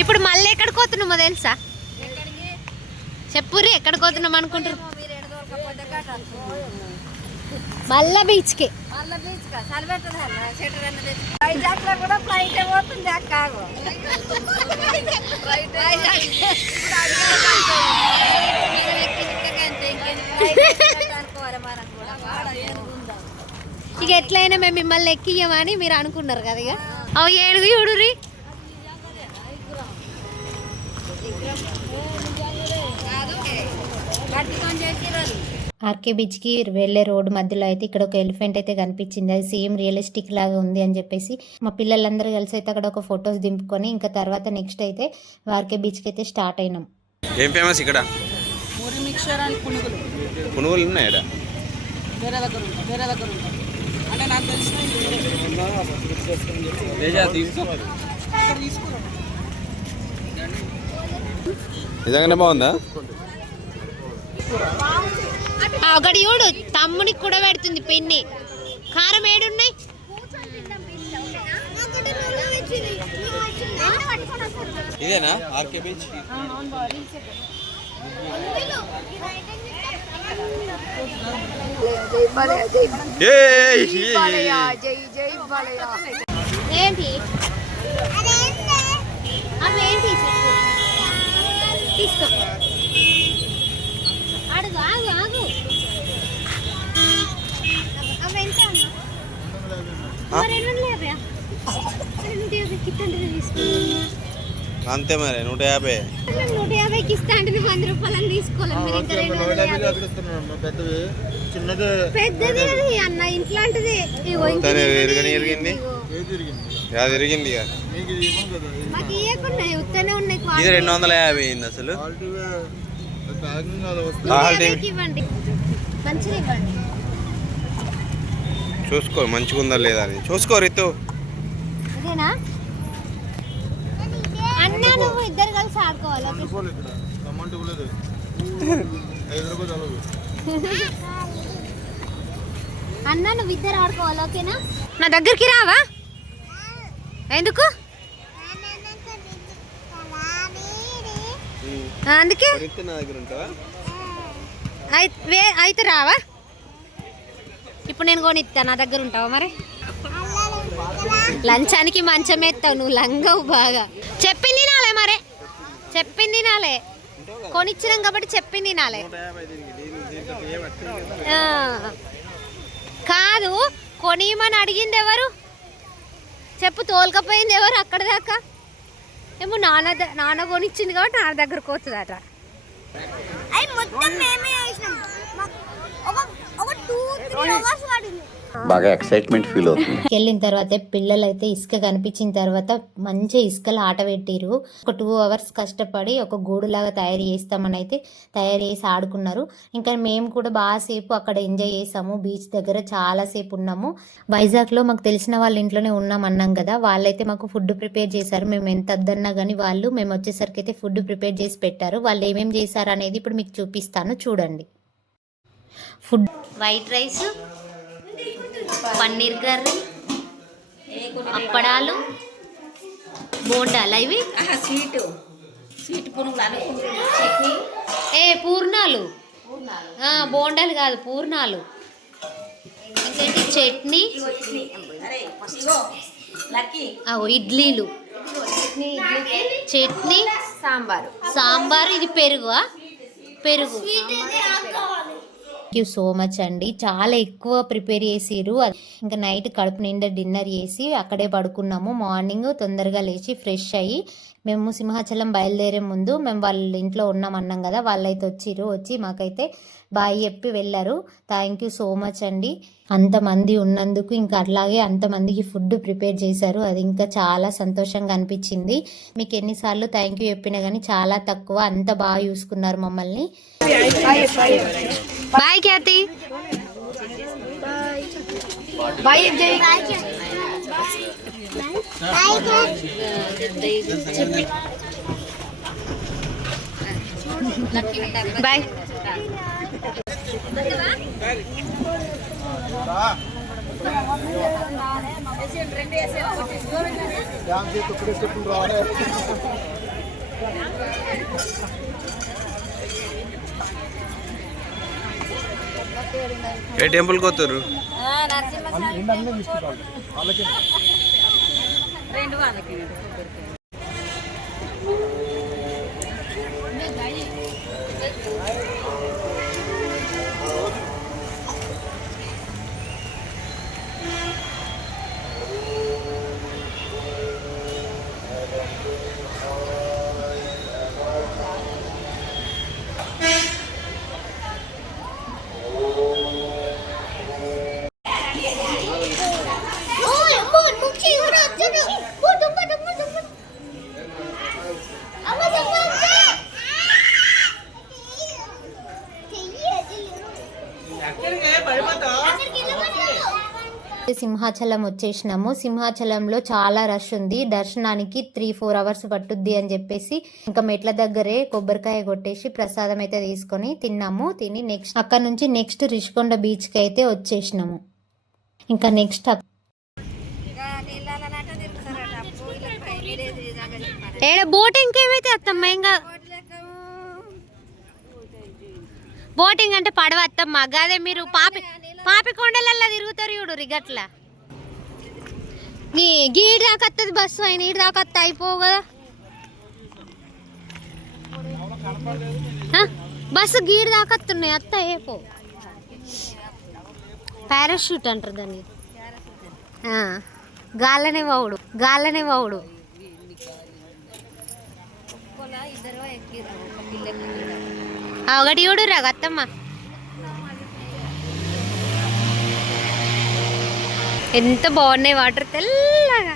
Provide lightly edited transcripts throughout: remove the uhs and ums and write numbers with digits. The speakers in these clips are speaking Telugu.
ఇప్పుడు మళ్ళీ ఎక్కడికి పోతున్నామో తెలుసా? చెప్పుర్రి ఎక్కడికి పోతున్నాం అనుకుంటారు? మళ్ళా బీచ్కి. కూడా ఫ్లైట్ పోతుంది అక్క. ఇక ఎట్లయినా మేము మిమ్మల్ని ఎక్కియమని మీరు అనుకున్నారు కదా. ఇక అవి ఏడుగు చూడుర్రి. ఆర్కే బీచ్కి వెళ్ళే రోడ్డు మధ్యలో అయితే ఇక్కడ ఒక ఎలిఫెంట్ అయితే కనిపించింది. అది సేమ్ రియలిస్టిక్ లాగా ఉంది అని చెప్పేసి మా పిల్లలందరూ కలిసి అయితే అక్కడ ఒక ఫొటోస్ దింపుకొని ఇంకా తర్వాత నెక్స్ట్ అయితే ఆర్కే బీచ్కి అయితే స్టార్ట్ అయినాం. ఏం ఫేమస్ ఇక్కడ? పూరి మిక్చర్ అండ్ పునుగులు. పునుగులు ఉన్నాయి ఇక్కడ. వేరే దగ్గర అంటే నాకు తెలిసిన నిజంగానే బాగుందా? ఒకటి చూడు, తమ్మునికి కూడా పెడుతుంది పిన్ని. కారం ఏడున్నాయి? ఇదేనా ఆర్కే బీచ్? ఏంటి అవేంటి తీసుకో. అడుగు, ఆగు ఆగు. అవెంత అంతే మరి 150. 150కి ఇస్తా అంటే 100 రూపాయలని తీసుకోవాలి. పెద్దది అన్న, ఇంట్లాంటిది. ఇరిగింది మాకు ఇవ్వకుండా ఉత్తనే ఉన్నాయి. ఇది 250 అయింది అసలు. ఇవ్వండి, మంచిగా ఇవ్వండి. చూసుకో మంచిగా ఉందా లేదా అని చూసుకో రితు. ఇదేనా అన్న? నువ్వు ఇద్దరు కలిసి ఆడుకోవాలి. అన్న నువ్వు ఇద్దరు ఆడుకోవాలి, ఓకేనా? నా దగ్గరికి రావా? ఎందుకు? అందుకే అయితే రావా? ఇప్పుడు నేను కొనిస్తా, నా దగ్గర ఉంటావా? మరి లంచానికి మంచం ఎత్తావు నువ్వు, లంగవు బాగా. చెప్పింది నాలే, మరే చెప్పింది నాలే. కొనిచ్చినాం కాబట్టి చెప్పింది నాలే. కాదు, కొనియమని అడిగింది ఎవరు చెప్పు? తోలుకపోయింది ఎవరు అక్కడ దాకా? ఏమో నాన్న కొనిచ్చింది కాబట్టి నాన్న దగ్గరకు పోతుందట. బాగా ఎక్సైట్మెంట్ ఫీల్ అవుతుంది. వెళ్ళిన తర్వాత పిల్లలు అయితే ఇసుక కనిపించిన తర్వాత మంచిగా ఇసుకలు ఆట పెట్టిరు. ఒక 2 hours కష్టపడి ఒక గూడులాగా తయారు చేస్తామని అయితే తయారు చేసి ఆడుకున్నారు. ఇంకా మేము కూడా బాగాసేపు అక్కడ ఎంజాయ్ చేసాము. బీచ్ దగ్గర చాలాసేపు ఉన్నాము. వైజాగ్లో మాకు తెలిసిన వాళ్ళ ఇంట్లోనే ఉన్నాం అన్నాం కదా, వాళ్ళైతే మాకు ఫుడ్ ప్రిపేర్ చేశారు. మేము ఎంత వద్దన్నా కానీ వాళ్ళు మేము వచ్చేసరికి అయితే ఫుడ్ ప్రిపేర్ చేసి పెట్టారు. వాళ్ళు ఏమేమి చేశారు అనేది ఇప్పుడు మీకు చూపిస్తాను, చూడండి. Food white rice, paneer curry, అప్పడాలు, బోండాలు, ఇవి స్వీట్ పునుగులు, పూర్ణాలు. బోండాలు కాదు, పూర్ణాలు. ఇంకేంటి? చట్నీ, ఇడ్లీలు, చట్నీ, సాంబారు. ఇది పెరుగు. థ్యాంక్ యూ సో మచ్ అండి. చాలా ఎక్కువ ప్రిపేర్ చేసిరు. ఇంకా నైట్ కడుపు నిండా డిన్నర్ చేసి అక్కడే పడుకున్నాము. మార్నింగ్ తొందరగా లేచి ఫ్రెష్ అయ్యి మేము సింహాచలం బయలుదేరే ముందు మేము వాళ్ళ ఇంట్లో ఉన్నామన్నాం కదా, వాళ్ళైతే వచ్చి మాకైతే బాయ్ చెప్పి వెళ్ళారు. థ్యాంక్ యూ సో మచ్ అండి. అంతమంది ఉన్నందుకు ఇంకా అట్లాగే అంతమందికి ఫుడ్ ప్రిపేర్ చేశారు. అది ఇంకా చాలా సంతోషంగా అనిపించింది. మీకు ఎన్నిసార్లు థ్యాంక్ యూ చెప్పినా కానీ చాలా తక్కువ. అంత బాగా చూసుకున్నారు మమ్మల్ని. బాయ్ ఖ్యాతి. బాయ్. ఏ టెంపుల్ కోతురు? రెండు వాళ్ళకి సింహాచలం వచ్చేసినాము. సింహాచలంలో చాలా రష్ ఉంది. దర్శనానికి 3-4 అవర్స్ పట్టుద్ది అని చెప్పేసి ఇంకా మెట్ల దగ్గరే కొబ్బరికాయ కొట్టేసి ప్రసాదం అయితే తీసుకొని తిన్నాము. తిని అక్కడ నుంచి నెక్స్ట్ రిషికొండ బీచ్కి అయితే వచ్చేసినాము. ఇంకా నెక్స్ట్ బోటింగ్ ఏమైతే అత్తమ్మ ఇంకా బోటింగ్ అంటే పడవ అత్తమ్మ గదే మీరు పాపికొండలల్లా తిరుగుతారు చూడు రిగట్ల గీడి దాకా వస్తుంది బస్సు అయిన ఈడి దాకా వస్తే అయిపోవు కదా బస్సు గీడి దాకా వస్తున్నాయి అత్త అయిపో పారాషూట్ అంటారు దాన్ని గాల్లనే వావుడు ఒకటి చూడు రా అత్తమ్మ ఎంత బాగున్నాయి వాటర్ తెల్లగా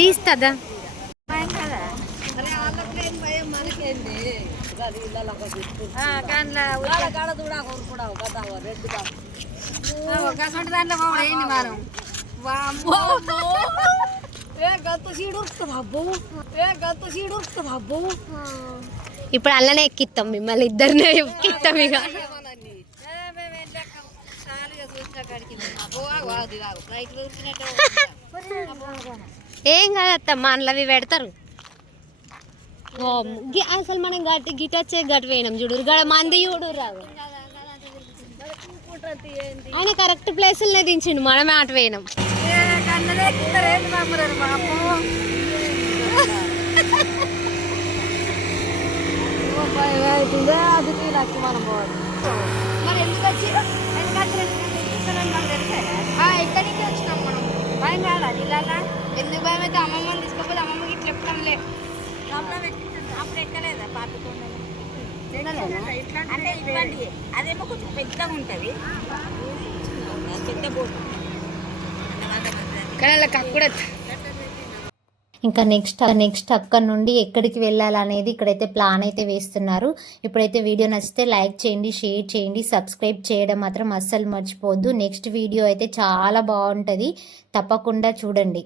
తీస్తుందా ఇప్పుడు అల్లనే ఎక్కిస్తాం మిమ్మల్ని ఇద్దరినే ఎక్కిస్తాం ఇక ఏం కాదత్తమ్మా అందులో పెడతారు అసలు మనం గట్టి గిట్ వచ్చే గట్టి పోయినాం చూడు గడ మంది చూడు రాదు ఆయన కరెక్ట్ ప్లేసులనే దించిండు మనమే అటు పోయినాం ఇక్కడికి వచ్చినాం మనం భయం కాదా ఇలా ఎందుకు భయం అయితే అమ్మమ్మని తీసుకోకపోతే అమ్మమ్మకి ఇట్లా ఎప్పుడంలే అప్పుడు ఎక్కలేదా పాపికొండ అంటే ఇట్లాంటి అదేమో కొంచెం పెద్దగా ఉంటుంది పెద్ద బోట్ ఇంకా నెక్స్ట్ అక్కడ నుండి ఎక్కడికి వెళ్ళాలనేది ఇక్కడైతే ప్లాన్ అయితే వేస్తున్నారు. ఇప్పుడైతే వీడియో నచ్చితే లైక్ చేయండి, షేర్ చేయండి, సబ్స్క్రైబ్ చేయడం మాత్రం అస్సలు మర్చిపోవద్దు. నెక్స్ట్ వీడియో అయితే చాలా బాగుంటుంది, తప్పకుండా చూడండి.